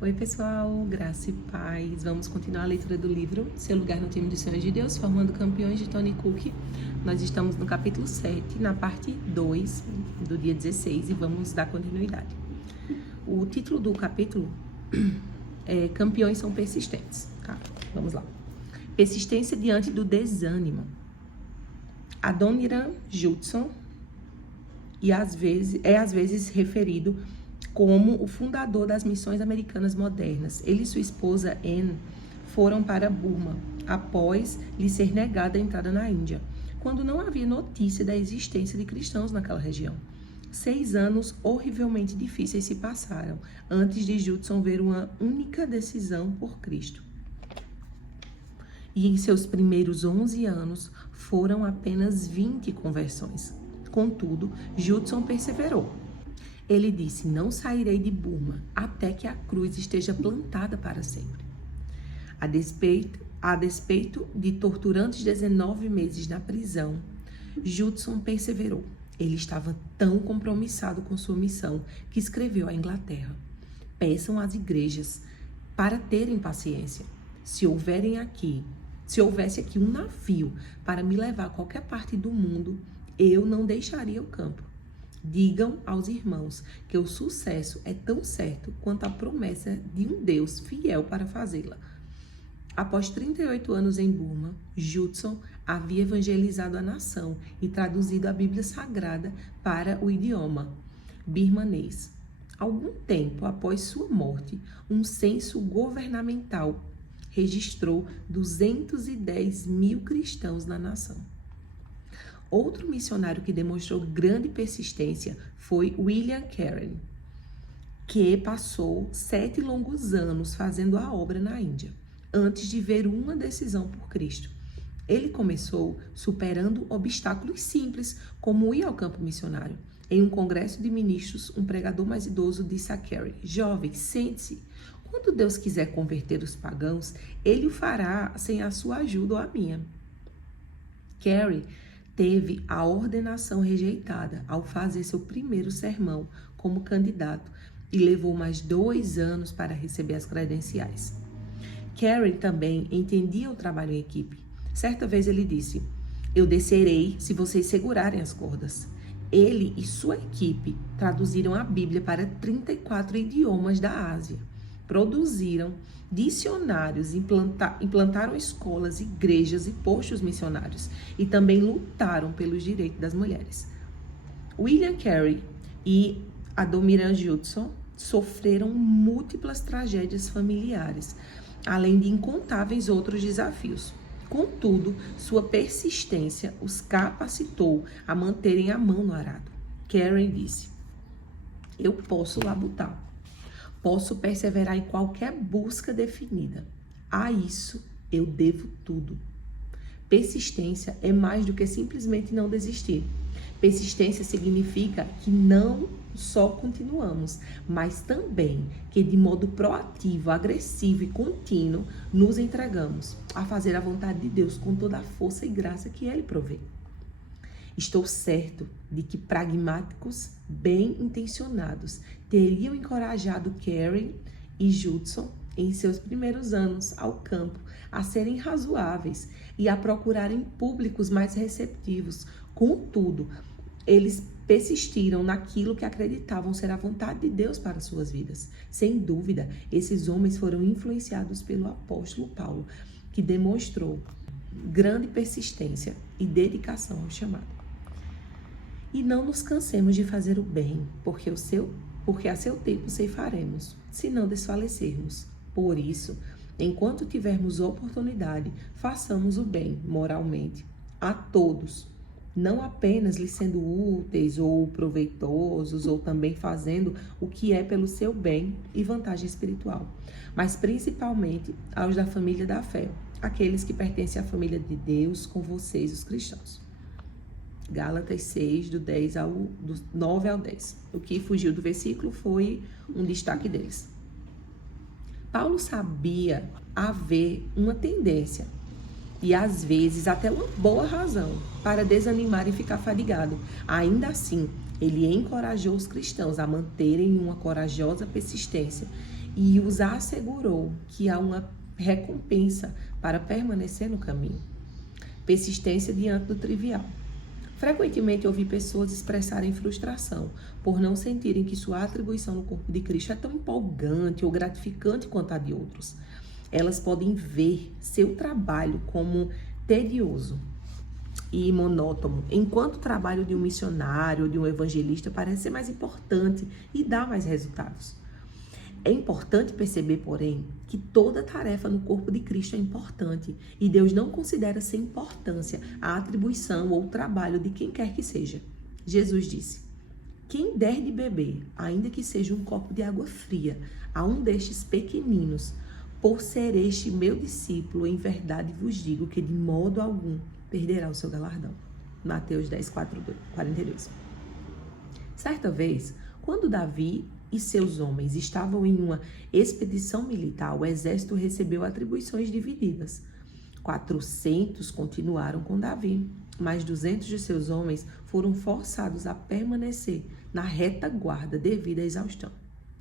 Oi pessoal, graça e paz. Vamos continuar a leitura do livro Seu Lugar no Time de Senhores de Deus, Formando Campeões, de Tony Cook. Nós estamos no capítulo 7, na parte 2 do dia 16 e vamos dar continuidade. O título do capítulo é Campeões são persistentes. Tá? Vamos lá. Persistência diante do desânimo. Adoniram Judson às vezes referido como o fundador das missões americanas modernas. Ele e sua esposa Anne foram para Burma após lhe ser negada a entrada na Índia, quando não havia notícia da existência de cristãos naquela região. 6 anos horrivelmente difíceis se passaram antes de Judson ver uma única decisão por Cristo. E em seus primeiros 11 anos foram apenas 20 conversões. Contudo, Judson perseverou. Ele disse: não sairei de Burma até que a cruz esteja plantada para sempre. A despeito de torturantes 19 meses na prisão, Judson perseverou. Ele estava tão compromissado com sua missão que escreveu à Inglaterra: peçam às igrejas para terem paciência. Se houvesse aqui um navio para me levar a qualquer parte do mundo, eu não deixaria o campo. Digam aos irmãos que o sucesso é tão certo quanto a promessa de um Deus fiel para fazê-la. Após 38 anos em Burma, Judson havia evangelizado a nação e traduzido a Bíblia Sagrada para o idioma birmanês. Algum tempo após sua morte, um censo governamental registrou 210 mil cristãos na nação. Outro missionário que demonstrou grande persistência foi William Carey, que passou 7 longos anos fazendo a obra na Índia, antes de ver uma decisão por Cristo. Ele começou superando obstáculos simples, como ir ao campo missionário. Em um congresso de ministros, um pregador mais idoso disse a Carey: jovem, sente-se. Quando Deus quiser converter os pagãos, Ele o fará sem a sua ajuda ou a minha. Carey teve a ordenação rejeitada ao fazer seu primeiro sermão como candidato e levou mais 2 anos para receber as credenciais. Carey também entendia o trabalho em equipe. Certa vez ele disse: eu descerei se vocês segurarem as cordas. Ele e sua equipe traduziram a Bíblia para 34 idiomas da Ásia. Produziram dicionários, implantaram escolas, igrejas e postos missionários e também lutaram pelos direitos das mulheres. William Carey e Adoniram Judson sofreram múltiplas tragédias familiares, além de incontáveis outros desafios. Contudo, sua persistência os capacitou a manterem a mão no arado. Carey disse: eu posso labutar. Posso perseverar em qualquer busca definida. A isso eu devo tudo. Persistência é mais do que simplesmente não desistir. Persistência significa que não só continuamos, mas também que de modo proativo, agressivo e contínuo nos entregamos a fazer a vontade de Deus com toda a força e graça que Ele provê. Estou certo de que pragmáticos bem intencionados teriam encorajado Carey e Judson em seus primeiros anos ao campo a serem razoáveis e a procurarem públicos mais receptivos. Contudo, eles persistiram naquilo que acreditavam ser a vontade de Deus para suas vidas. Sem dúvida, esses homens foram influenciados pelo apóstolo Paulo, que demonstrou grande persistência e dedicação ao chamado. E não nos cansemos de fazer o bem, porque a seu tempo ceifaremos, se não desfalecermos. Por isso, enquanto tivermos oportunidade, façamos o bem moralmente a todos, não apenas lhes sendo úteis ou proveitosos, ou também fazendo o que é pelo seu bem e vantagem espiritual, mas principalmente aos da família da fé, aqueles que pertencem à família de Deus com vocês, os cristãos. Gálatas 6, do 9 ao 10. O que fugiu do versículo foi um destaque deles. Paulo sabia haver uma tendência, e às vezes até uma boa razão, para desanimar e ficar fadigado. Ainda assim, ele encorajou os cristãos a manterem uma corajosa persistência e os assegurou que há uma recompensa para permanecer no caminho. Persistência diante do trivial. Frequentemente ouvi pessoas expressarem frustração por não sentirem que sua atribuição no corpo de Cristo é tão empolgante ou gratificante quanto a de outros. Elas podem ver seu trabalho como tedioso e monótono, enquanto o trabalho de um missionário ou de um evangelista parece ser mais importante e dá mais resultados. É importante perceber, porém, que toda tarefa no corpo de Cristo é importante e Deus não considera sem importância a atribuição ou o trabalho de quem quer que seja. Jesus disse: quem der de beber, ainda que seja um copo de água fria, a um destes pequeninos, por ser este meu discípulo, em verdade vos digo que de modo algum perderá o seu galardão. Mateus 10, 42. Certa vez, quando Davi e seus homens estavam em uma expedição militar, o exército recebeu atribuições divididas. 400 continuaram com Davi, mas 200 de seus homens foram forçados a permanecer na retaguarda devido à exaustão.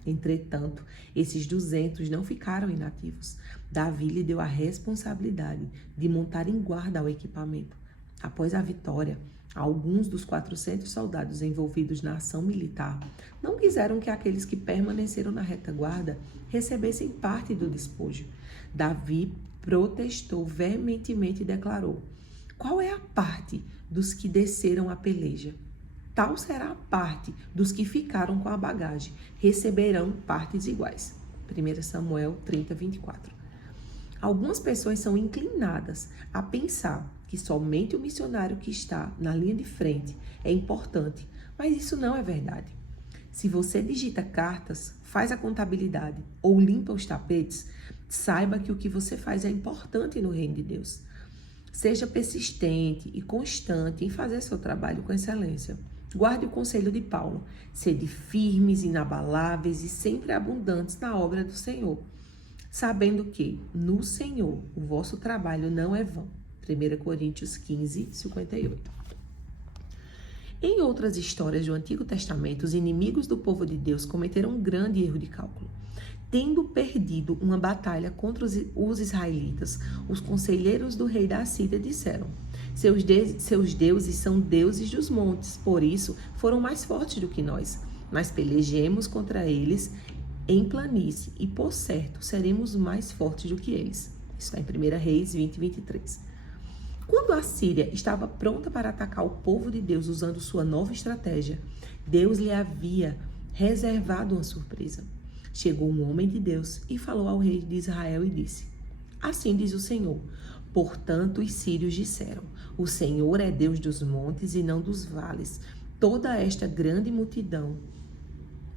Entretanto, esses 200 não ficaram inativos. Davi lhe deu a responsabilidade de montar em guarda ao equipamento. Após a vitória, alguns dos 400 soldados envolvidos na ação militar não quiseram que aqueles que permaneceram na retaguarda recebessem parte do despojo. Davi protestou veementemente e declarou: qual é a parte dos que desceram a peleja? Tal será a parte dos que ficaram com a bagagem. Receberão partes iguais. 1 Samuel 30, 24. Algumas pessoas são inclinadas a pensar que somente o missionário que está na linha de frente é importante, mas isso não é verdade. Se você digita cartas, faz a contabilidade ou limpa os tapetes, saiba que o que você faz é importante no reino de Deus. Seja persistente e constante em fazer seu trabalho com excelência. Guarde o conselho de Paulo: sede firmes, inabaláveis e sempre abundantes na obra do Senhor, sabendo que, no Senhor, o vosso trabalho não é vão. 1 Coríntios 15, 58. Em outras histórias do Antigo Testamento, os inimigos do povo de Deus cometeram um grande erro de cálculo. Tendo perdido uma batalha contra os israelitas, os conselheiros do rei da Assíria disseram: seus deuses são deuses dos montes, por isso foram mais fortes do que nós. Mas pelejemos contra eles em planície, e por certo seremos mais fortes do que eles. Isso está em 1 Reis 20, 23. Quando a Síria estava pronta para atacar o povo de Deus usando sua nova estratégia, Deus lhe havia reservado uma surpresa. Chegou um homem de Deus e falou ao rei de Israel e disse: assim diz o Senhor. Portanto, os sírios disseram: o Senhor é Deus dos montes e não dos vales. Toda esta grande multidão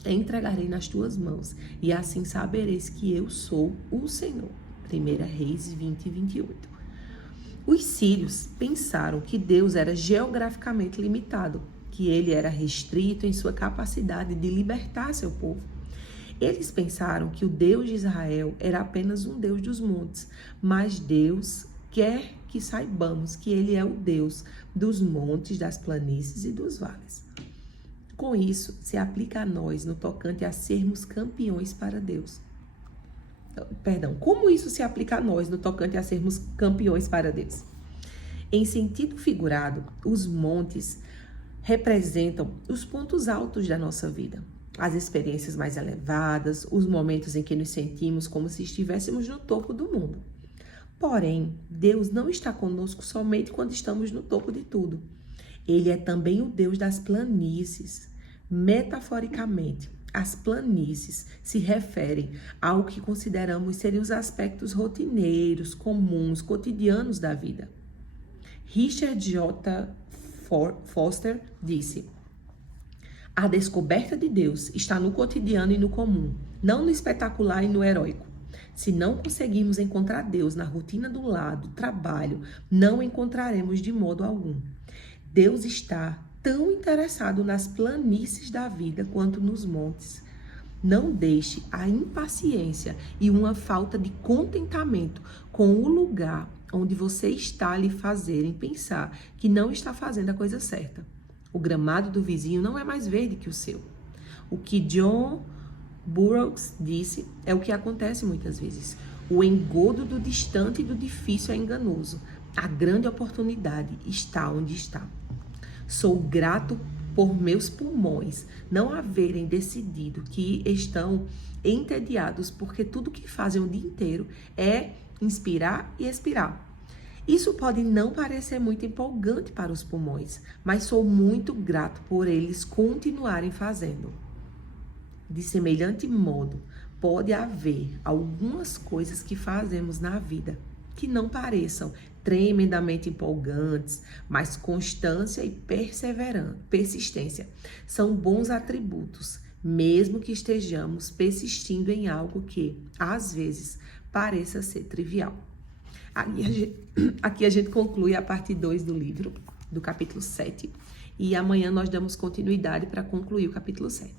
entregarei nas tuas mãos, e assim sabereis que eu sou o Senhor. 1 Reis 20, 28. Os sírios pensaram que Deus era geograficamente limitado, que ele era restrito em sua capacidade de libertar seu povo. Eles pensaram que o Deus de Israel era apenas um Deus dos montes, mas Deus quer que saibamos que ele é o Deus dos montes, das planícies e dos vales. Com isso, se aplica a nós no tocante a sermos campeões para Deus. Como isso se aplica a nós no tocante a sermos campeões para Deus? Em sentido figurado, os montes representam os pontos altos da nossa vida, as experiências mais elevadas, os momentos em que nos sentimos como se estivéssemos no topo do mundo. Porém, Deus não está conosco somente quando estamos no topo de tudo. Ele é também o Deus das planícies. Metaforicamente, as planícies se referem ao que consideramos serem os aspectos rotineiros, comuns, cotidianos da vida. Richard J. Foster disse: a descoberta de Deus está no cotidiano e no comum, não no espetacular e no heróico. Se não conseguirmos encontrar Deus na rotina do lar, do trabalho, não encontraremos de modo algum. Deus está tão interessado nas planícies da vida quanto nos montes. Não deixe a impaciência e uma falta de contentamento com o lugar onde você está lhe fazerem pensar que não está fazendo a coisa certa. O gramado do vizinho não é mais verde que o seu. O que John Burroughs disse, é o que acontece muitas vezes. O engodo do distante e do difícil é enganoso. A grande oportunidade está onde está. Sou grato por meus pulmões não haverem decidido que estão entediados, porque tudo que fazem o dia inteiro é inspirar e expirar. Isso pode não parecer muito empolgante para os pulmões, mas sou muito grato por eles continuarem fazendo. De semelhante modo, pode haver algumas coisas que fazemos na vida que não pareçam tremendamente empolgantes, mas constância e persistência são bons atributos, mesmo que estejamos persistindo em algo que, às vezes, pareça ser trivial. Aqui a gente conclui a parte 2 do livro, do capítulo 7, e amanhã nós damos continuidade para concluir o capítulo 7.